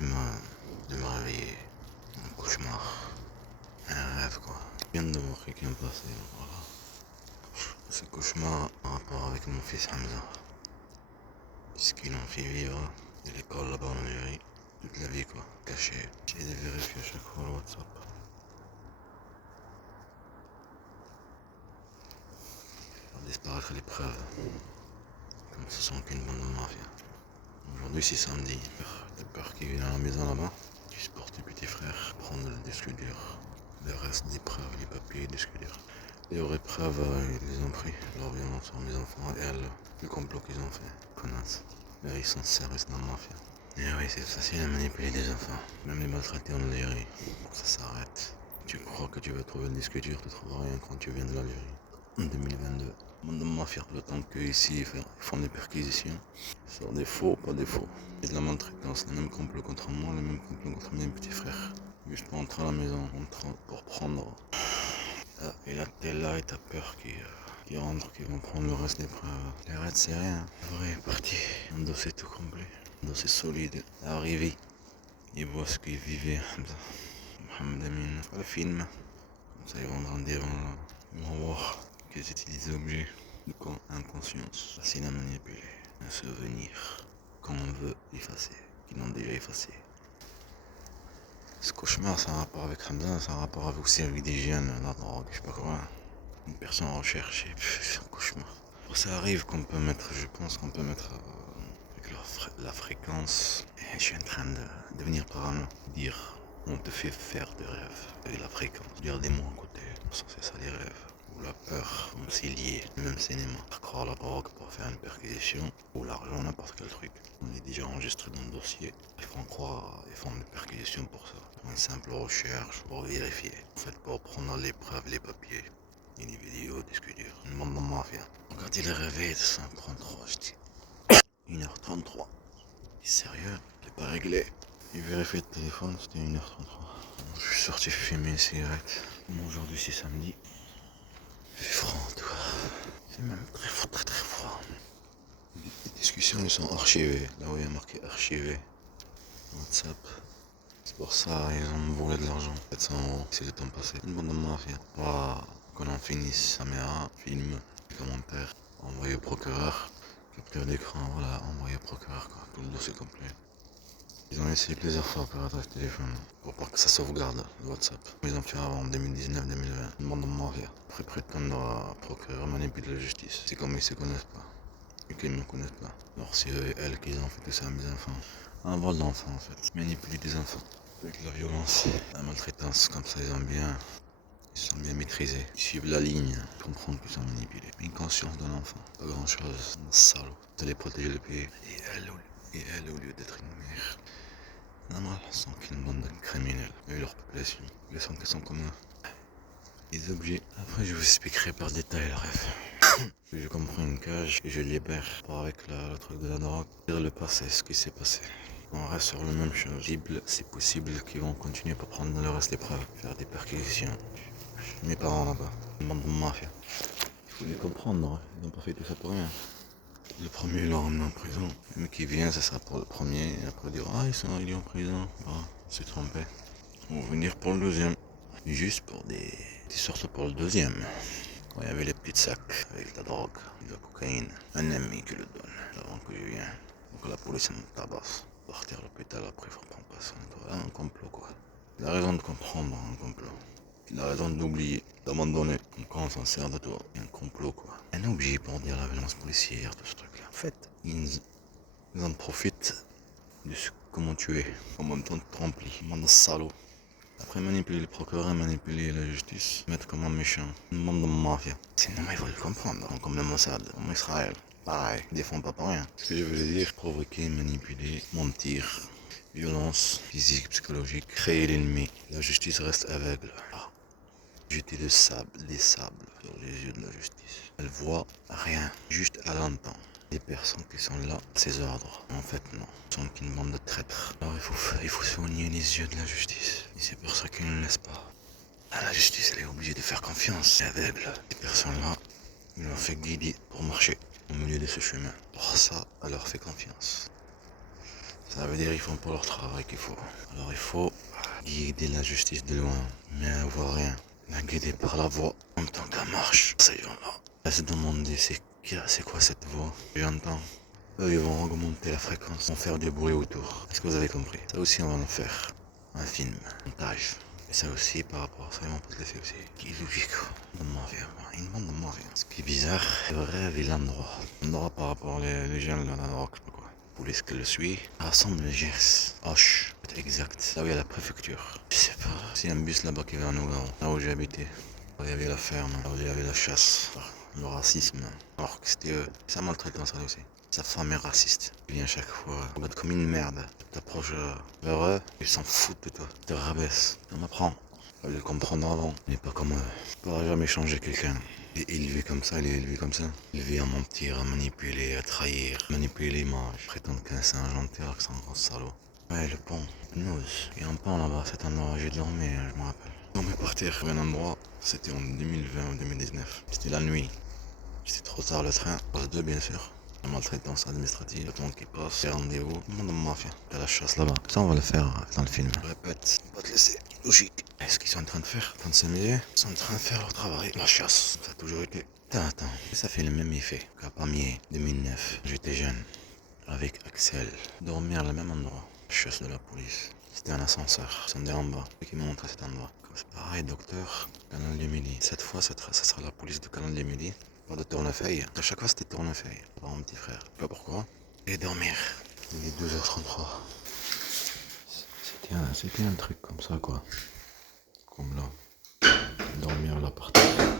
de me réveiller. Un cauchemar. Un rêve quoi. Je viens de voir quelqu'un passer, voilà. Ce cauchemar en rapport avec mon fils Hamza. Ce qu'ils l'ont fait vivre de l'école là-bas en Algérie. Toute la vie quoi, caché. J'ai de vérifier à chaque fois le WhatsApp. Faire disparaître les preuves. Comme ce sont qu'une bande de mafia. Aujourd'hui c'est samedi. T'as peur qu'il vienne à la maison là-bas. Tu supportes tes petits frères, prendre le disque dur. Le reste des preuves, les papiers et disque dur. Les vraies preuves, ils les ont pris. Leur violence sur mes enfants et elles, le complot qu'ils ont fait. Connasses. Mais ils sont sérieux dans la mafia. Et oui, c'est facile à manipuler des enfants. Même les maltraités en Algérie. Ça s'arrête. Tu crois que tu vas trouver le disque dur, tu trouveras rien quand tu viens de l'Algérie. En 2022. Monde de mafia. Le temps qu'ici, ils font des perquisitions. Sur des faux, pas des faux. Et de la maltraitance, le même complot contre moi, le même complot contre mes petits frères. Juste pour entrer à la maison, pour prendre. Et là, t'es là et t'as peur qu'ils rentrent, qu'ils vont prendre le reste des preuves. Les raids, c'est rien. Le vrai est parti. Un dossier tout complet. Un dossier solide. Arrivé. Ils voient ce qu'ils vivaient. Mohamed Amin. Le film. Comme ça, ils vont grandir. Ils vont voir qu'ils utilisent des objets de inconscience. Facile à manipuler. Un souvenir qu'on veut effacer. Qu'ils l'ont déjà effacé. Ce cauchemar, c'est un rapport avec Hamza, c'est un rapport aussi avec des jeunes, la drogue, je sais pas quoi. Une personne en recherche, c'est un cauchemar. Ça arrive qu'on peut mettre, je pense qu'on peut mettre avec la fréquence. Et je suis en train de devenir parano. Dire, on te fait faire des rêves. Et la fréquence, dire des mots à côté. C'est ça les rêves. Ou la peur, c'est lié. Même cinéma. Croire la drogue pour faire une perquisition. Ou l'argent, n'importe quel truc. On est déjà enregistré dans le dossier. Ils font croire, ils font des perquisitions pour ça. Une simple recherche pour vérifier. En fait, pour prendre les preuves, les papiers. Et les vidéos, disques durs. Une bande de mafia. Quand il est réveillé de 5h33, je dis 1h33. Sérieux? C'est pas réglé. J'ai vérifié le téléphone, c'était 1h33. Je suis sorti fumer une cigarette. Aujourd'hui c'est samedi. Il fait froid en tout cas. C'est même très froid, très froid. Les discussions elles sont archivées. Là où il y a marqué archivé. WhatsApp. C'est pour ça ils ont volé de l'argent. 700€. C'est le temps passé. Une bande de mafia. Voilà. Qu'on en finisse. Caméra, film, commentaires. Envoyé au procureur. Capture d'écran, voilà, envoyé au procureur quoi. Tout le dossier complet. Ils ont essayé plusieurs fois pour attraper le téléphone. Pour pas que ça sauvegarde le WhatsApp. Ils ont fait avant 2019-2020. Une bande de mafia. Après prétendre à procureur manipuler la justice. C'est comme ils se connaissent pas. Et qu'ils ne connaissent pas. Alors c'est eux et elles qui ont fait tout ça à mes enfants. Un vol d'enfants en fait. Manipuler des enfants. Avec la violence, la maltraitance, comme ça ils sont bien maîtrisés. Ils suivent la ligne. Ils comprennent qu'ils sont manipulés. Une conscience de l'enfant. Pas grand chose. Salaud. De les protéger le pays. Et elle au lieu d'être une mère. Normal, sans qu'une bande de criminels. Et leur population. Ils sont qu'ils sont comme eux. Les objets. Après je vous expliquerai par détail le rêve. Je comprends une cage et je libère. Pas avec le truc de la drogue. Dire le passé, ce qui s'est passé. On reste sur la même chose. C'est possible qu'ils vont continuer pour prendre le reste des preuves. Faire des perquisitions. Mes parents là-bas. Une bande de mafia. Il faut les comprendre. Ils n'ont pas fait tout ça pour rien. Le premier, il l'a emmené en prison. Le mec qui vient, ça sera pour le premier. Et après, il dira, ah, il est en prison. Ah, c'est trompé. On va venir pour le deuxième. Juste pour des sortes pour le deuxième. Quand il y avait les petits sacs avec la drogue, de la cocaïne. Un ami qui le donne, avant que je vienne. Donc la police me tabasse. Partir à l'hôpital, après, il faut prendre pas soin de toi. Un complot, quoi. Il a raison de comprendre un complot. Il a raison d'oublier, d'abandonner. Quand on s'en sert de toi, il y a un complot quoi. Un objet pour dire la violence policière, tout ce truc-là. En fait, ils en profitent de comment tu es. En même temps, te remplis. Bande de salauds. Après manipuler le procureur, manipuler la justice, mettre comme un méchant. Une bande de mafia. Sinon, il faut le comprendre. Comme le Mossad, comme Israël. Pareil, ils défendent pas pour rien. Ce que je veux dire, provoquer, manipuler, mentir. Violence physique, psychologique, créer l'ennemi. La justice reste aveugle. Jeter des sables sur les yeux de la justice. Elle voit rien, juste à l'entend. Les personnes qui sont là, ses ordres. En fait, non. Ils sont qu'une bande de traîtres. Alors il faut soigner les yeux de la justice. Et c'est pour ça qu'ils ne laissent pas. La justice, elle est obligée de faire confiance. C'est aveugle. Ces personnes-là, ils l'ont fait guider pour marcher au milieu de ce chemin. Pour ça, elle leur fait confiance. Ça veut dire qu'ils font pas leur travail qu'il faut. Alors il faut guider la justice de loin, mais avoir rien. La guider par la voix en tant qu'elle marche. Ces gens-là. À se demander c'est quoi cette voix. J'entends. Eux ils vont augmenter la fréquence, vont faire du bruit autour. Est-ce que vous avez compris? Ça aussi on va en faire. Un film, un montage. Et ça aussi par rapport à ça, ils vont pas te laisser aussi. Qui de mafia, une bande de mafia. Ce qui est bizarre, c'est vrai, il l'endroit. L'endroit par rapport les gens de la drogue, je sais pas quoi. La police qui le suit, rassemble le Gers, Hoche, exact, là où il y a la préfecture. Je sais pas, c'est un bus là-bas qui va à Nogaro, là où j'ai habité. Là où il y avait la ferme, là où il y avait la chasse, le racisme. Alors que c'était eux, ça maltraitance ça aussi. Sa femme est raciste. Il vient chaque fois, regarde comme une merde. Tu t'approches vers eux, ils s'en foutent de toi. Ils te rabaissent. On apprend. Faut le comprendre avant. Il n'est pas comme eux. Tu pourras jamais changer quelqu'un. Il est élevé comme ça, il est élevé comme ça. Élevé à mentir, à manipuler, à trahir, manipuler l'image. Prétendre qu'un c'est un gentil alors que c'est un gros salaud. Ouais, le pont. News. Il y a un pont là-bas, cet endroit. J'ai dormi, je me rappelle. On est parti à un endroit. C'était en 2020 ou 2019. C'était la nuit. C'était trop tard le train. Passe 2 bien sûr. La maltraitance administrative, le temps qui passe, les rendez-vous, le monde de mafia. T'as la chasse là-bas. Ça, on va le faire dans le film. Je répète, on va te laisser. Logique. Est-ce qu'ils sont en train de faire? En train de s'amuser? Ils sont en train de faire leur travail. La chasse. Ça a toujours été. Attends. Ça fait le même effet qu'à Pamiers 2009. J'étais jeune. Avec Axel. Dormir à le même endroit. Chasse de la police. C'était un ascenseur. Ils sont des en bas. Qui m'ont montré cet endroit. C'est pareil, docteur. Canal du Midi. Cette fois, ça sera la police du Canal du Midi. Pas de tournefeuille. À chaque fois, c'était tournefeuille. Par mon petit frère. Je sais pas pourquoi. Et dormir. Il est 2h33. C'était un truc comme ça, quoi. Comme là. Dormir là par terre.